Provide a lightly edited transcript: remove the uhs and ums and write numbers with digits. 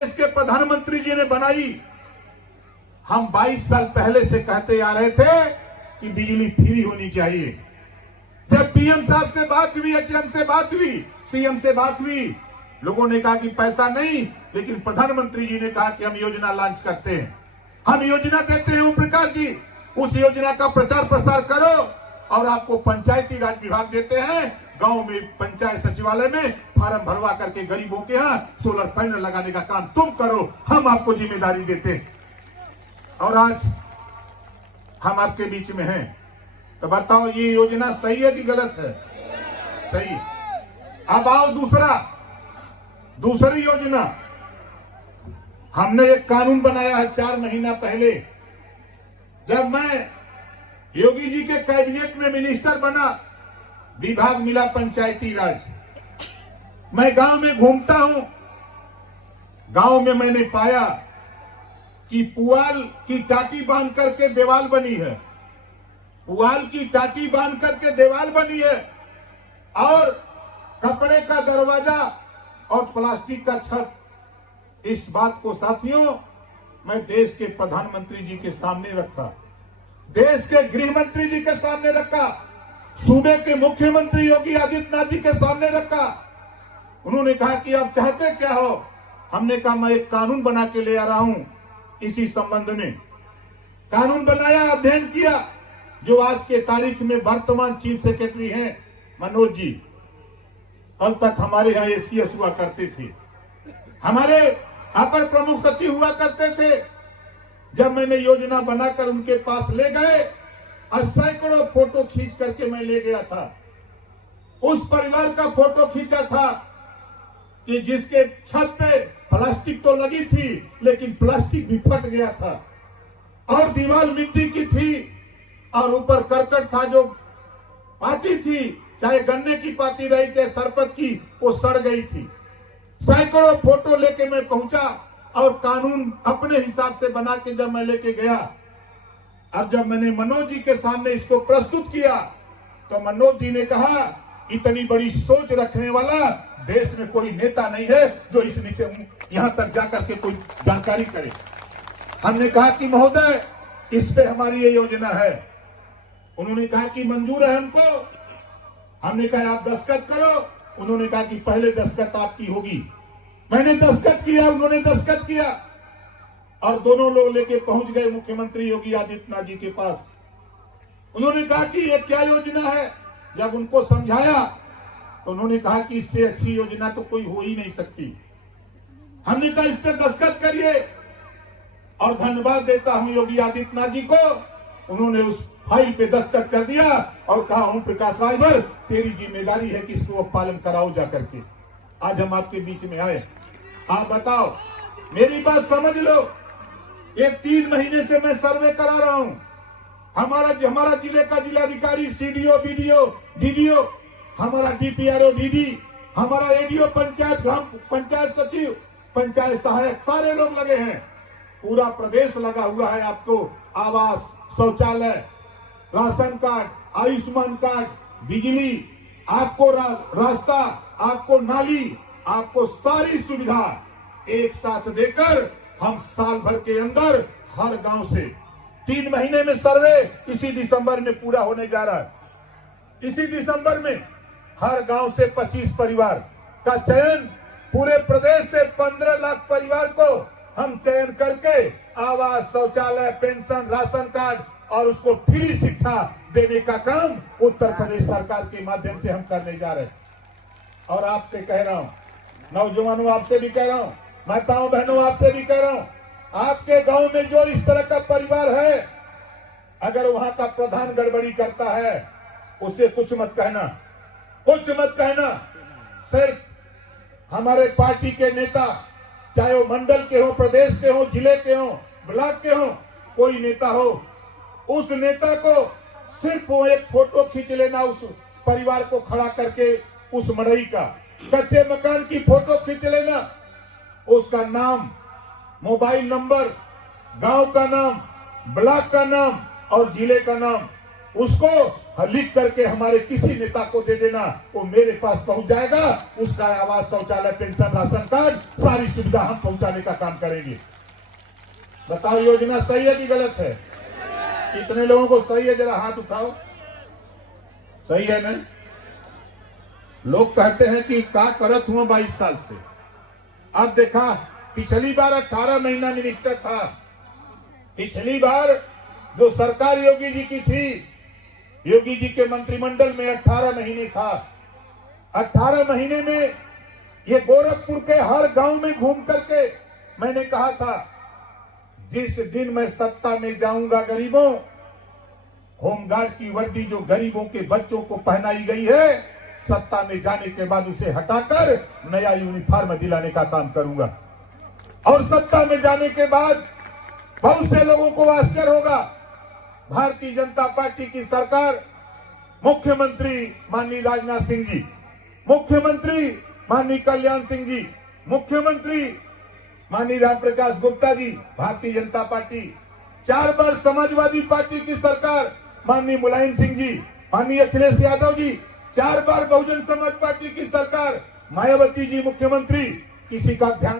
देश के प्रधानमंत्री जी ने बनाई। हम 22 साल पहले से कहते आ रहे थे कि बिजली फ्री होनी चाहिए। जब पीएम साहब से बात हुई, एचएम से बात हुई, सीएम से बात हुई, लोगों ने कहा कि पैसा नहीं, लेकिन प्रधानमंत्री जी ने कहा कि हम योजना लॉन्च करते हैं, हम योजना देते हैं। ओम प्रकाश जी, उस योजना का प्रचार प्रसार करो और आपको पंचायती राज विभाग देते हैं। गांव में पंचायत सचिवालय में फार्म भरवा करके गरीबों के यहाँ सोलर पैनल लगाने का काम तुम करो, हम आपको जिम्मेदारी देते हैं। और आज हम आपके बीच में हैं, तो बताओ ये योजना सही है कि गलत है? सही। अब आओ दूसरी योजना। हमने एक कानून बनाया है 4 महीना पहले, जब मैं योगी जी के कैबिनेट में मिनिस्टर बना, विभाग मिला पंचायती राज। मैं गांव में घूमता हूं, गांव में मैंने पाया कि पुआल की टाटी बांध करके दीवार बनी है, पुआल की टाटी बांध करके दीवार बनी है, और कपड़े का दरवाजा और प्लास्टिक का छत। इस बात को साथियों मैं देश के प्रधानमंत्री जी के सामने रखा, देश के गृह मंत्री जी के सामने रखा, सूबे के मुख्यमंत्री योगी आदित्यनाथ जी के सामने रखा। उन्होंने कहा कि आप चाहते क्या हो? हमने कहा मैं एक कानून बना के ले आ रहा हूं इसी संबंध में। कानून बनाया, अध्ययन किया, जो आज के तारीख में वर्तमान चीफ सेक्रेटरी हैं मनोज जी। अब तक हमारे यहाँ एसीएस हुआ करते थे, हमारे अपर प्रमुख सचिव हुआ करते थे। जब मैंने योजना बनाकर उनके पास ले गए और सैकड़ों फोटो खींच करके मैं ले गया था, उस परिवार का फोटो खींचा था कि जिसके छत पे प्लास्टिक तो लगी थी, लेकिन प्लास्टिक भी फट गया था, और दीवार मिट्टी की थी, और ऊपर करकट था, जो पाती थी, चाहे गन्ने की पाती रही चाहे सरपत की, वो सड़ गई थी। सैकड़ों फोटो लेके मैं पहुंचा और कानून अपने हिसाब से बना के जब मैं लेके गया, अब जब मैंने मनोज जी के सामने इसको प्रस्तुत किया, तो मनोज जी ने कहा इतनी बड़ी सोच रखने वाला देश में कोई नेता नहीं है जो इस नीचे यहां तक जाकर के कोई जानकारी करे। हमने कहा कि महोदय इस पे हमारी ये योजना है। उन्होंने कहा कि मंजूर है हमको। हमने कहा आप दस्तखत करो। उन्होंने कहा कि पहले दस्तखत आपकी होगी। मैंने दस्तखत किया, उन्होंने दस्तखत किया, और दोनों लोग लेके पहुंच गए मुख्यमंत्री योगी आदित्यनाथ जी के पास। उन्होंने कहा कि ये क्या योजना है? जब उनको समझाया तो उन्होंने कहा कि इससे अच्छी योजना तो कोई हो ही नहीं सकती। हमने कहा इस पे दस्तखत करिए, और धन्यवाद देता हूं योगी आदित्यनाथ जी को। उन्होंने उस फाइल पे दस्तखत कर दिया और कहा ओम प्रकाश राजभर तेरी जिम्मेदारी है कि इसको पालन कराओ जा करके। आज हम आपके बीच में आए। आप बताओ, मेरी बात समझ लो। ये 3 महीने से मैं सर्वे करा रहा हूं। हमारा जिले का जिलाधिकारी, सीडीओ, बीडीओ, डीडीओ, हमारा डीपीआरओ, डीडी, हमारा एडीओ, पंचायत, ग्राम पंचायत सचिव, पंचायत सहायक, सारे लोग लगे हैं। पूरा प्रदेश लगा हुआ है। आपको आवास, शौचालय, राशन कार्ड, आयुष्मान कार्ड, बिजली, आपको रास्ता, आपको नाली, आपको सारी सुविधा एक साथ देकर हम साल भर के अंदर हर गांव से 3 महीने में सर्वे इसी दिसंबर में पूरा होने जा रहा है। इसी दिसंबर में हर गांव से 25 परिवार का चयन, पूरे प्रदेश से 15 लाख परिवार को हम चयन करके आवास, शौचालय, पेंशन, राशन कार्ड और उसको फ्री शिक्षा देने का काम उत्तर प्रदेश सरकार के माध्यम से हम करने जा रहे हैं। और आपसे कह रहा हूं, नौजवानों आपसे भी कह रहा हूं, माताओं बहनों आपसे भी कह रहा हूं, आपके गांव में जो इस तरह का परिवार है, अगर वहां का प्रधान गड़बड़ी करता है, उसे कुछ मत कहना, कुछ मत कहना। सिर्फ हमारे पार्टी के नेता, चाहे वो मंडल के हो, प्रदेश के हो, जिले के हो, ब्लॉक के हो, कोई नेता हो, उस नेता को सिर्फ वो एक फोटो खींच लेना, उस परिवार को खड़ा करके, उस मड़ई का कच्चे मकान की फोटो खींच लेना, उसका नाम, मोबाइल नंबर, गांव का नाम, ब्लॉक का नाम और जिले का नाम, उसको लिख करके हमारे किसी नेता को दे देना, वो मेरे पास पहुंच जाएगा। उसका आवास, शौचालय, पेंशन, राशन कार्ड, सारी सुविधा हम पहुंचाने का काम करेंगे। बताओ योजना सही है कि गलत है? कितने लोगों को सही है? जरा हाथ उठाओ। सही है ना? लोग कहते हैं कि क्या करत हुआ 22 साल से। अब देखा, पिछली बार 18 महीना मिनिस्टर था। पिछली बार जो सरकार योगी जी की थी, योगी जी के मंत्रिमंडल में 18 महीने था। 18 महीने में ये गोरखपुर के हर गांव में घूम करके मैंने कहा था, जिस दिन मैं सत्ता में जाऊंगा गरीबों, होमगार्ड की वर्दी जो गरीबों के बच्चों को पहनाई गई है, सत्ता में जाने के बाद उसे हटाकर नया यूनिफॉर्म दिलाने का काम करूंगा। और सत्ता में जाने के बाद बहुत से लोगों को आश्चर्य होगा, भारतीय जनता पार्टी की सरकार, मुख्यमंत्री माननीय राजनाथ सिंह जी, मुख्यमंत्री माननीय कल्याण सिंह जी, मुख्यमंत्री माननीय रामप्रकाश गुप्ता जी, भारतीय जनता पार्टी, 4 बार समाजवादी पार्टी की सरकार, माननीय मुलायम सिंह जी, माननीय अखिलेश यादव जी, 4 बार बहुजन समाज पार्टी की सरकार, मायावती जी मुख्यमंत्री, किसी का ध्यान